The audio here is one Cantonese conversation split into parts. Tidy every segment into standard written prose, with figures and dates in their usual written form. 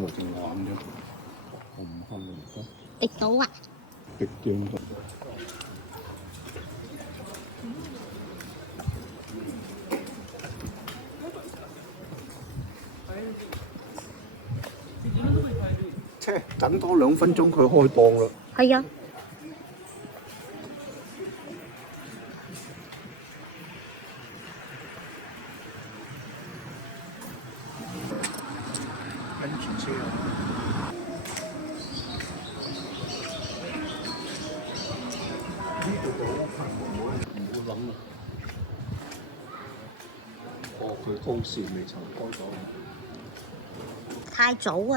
我隻眼啫，我唔瞓唔得。滴到啊！滴驚咗。切，等多2分鐘佢開檔啦。係啊。跟住車。呢度就好平喎，唔會諗啊。哦，佢高線未曾開咗。太早啊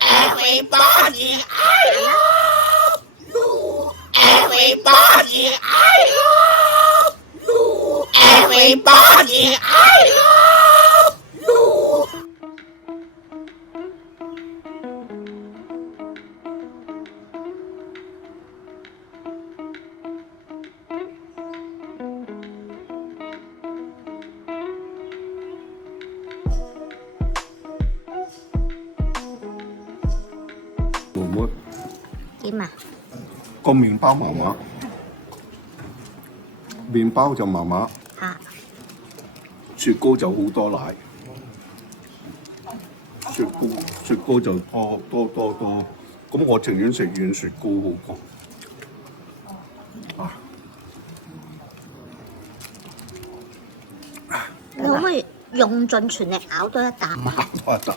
！Everybody, I love you. Everybody, I love you. Everybody, I love you. 妹妹點啊？個麵包麻麻，麵包就麻麻，嚇！雪糕就好多奶，雪糕就多，咁我情願食軟雪糕好過。你可唔可以用盡全力咬多一啖？咬多一啖。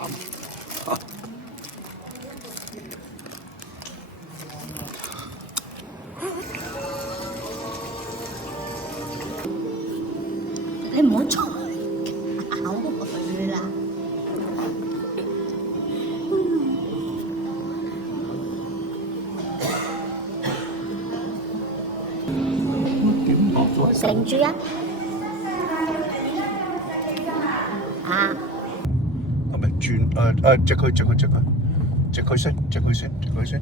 你唔好再咬佢啦！承住啊！啊！係咪轉？隻佢先。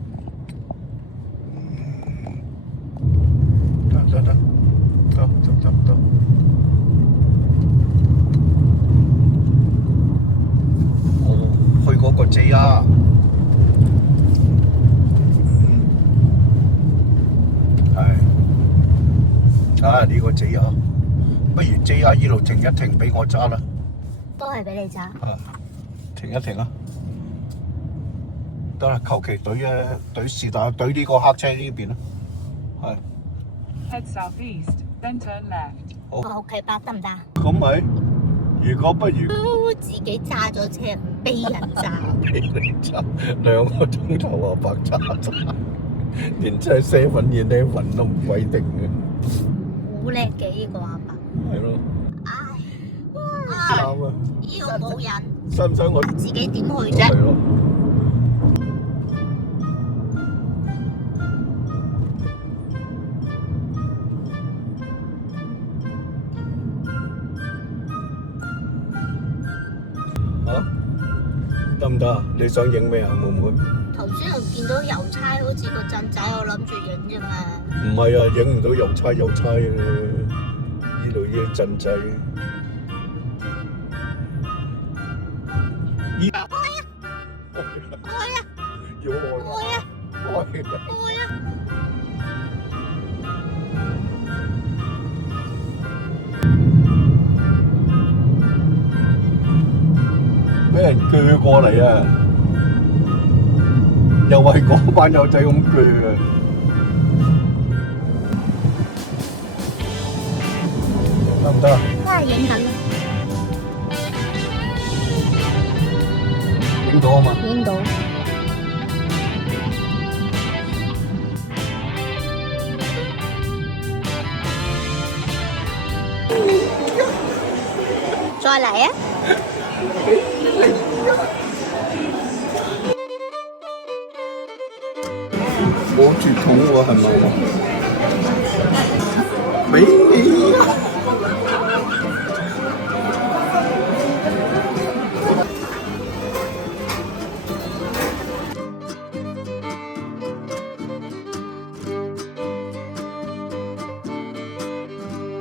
得。哦，去嗰個 JR。係。呢個 JR，不如 JR 依度停一停俾我揸啦。都係俾你揸。停一停啊！得啦，求其懟是但懟呢個黑車呢邊啦。係。Head southeast, then turn left. 好。我屋企巴得唔得？咁咪，如果不如自己揸咗車，唔俾人揸。俾你揸2個鐘頭啊，白揸，連真係7-11都唔鬼定嘅。好叻嘅呢個阿伯。係咯。唉，啱啊！呢個冇人。使唔使我自己點去係啫？咯。得唔得啊？你想影咩啊，妹妹？頭先又見到郵差好似個鎮仔，我諗住影啫嘛。唔係啊，影唔到郵差啊！呢度啲鎮仔。開啊！要開啊！開啊！俾人鋸過嚟啊！又係嗰班友仔咁鋸啊！得唔得啊？都係影緊。影到啊嘛！影到。再嚟啊！冇絕筒喎，係咪？俾你啊！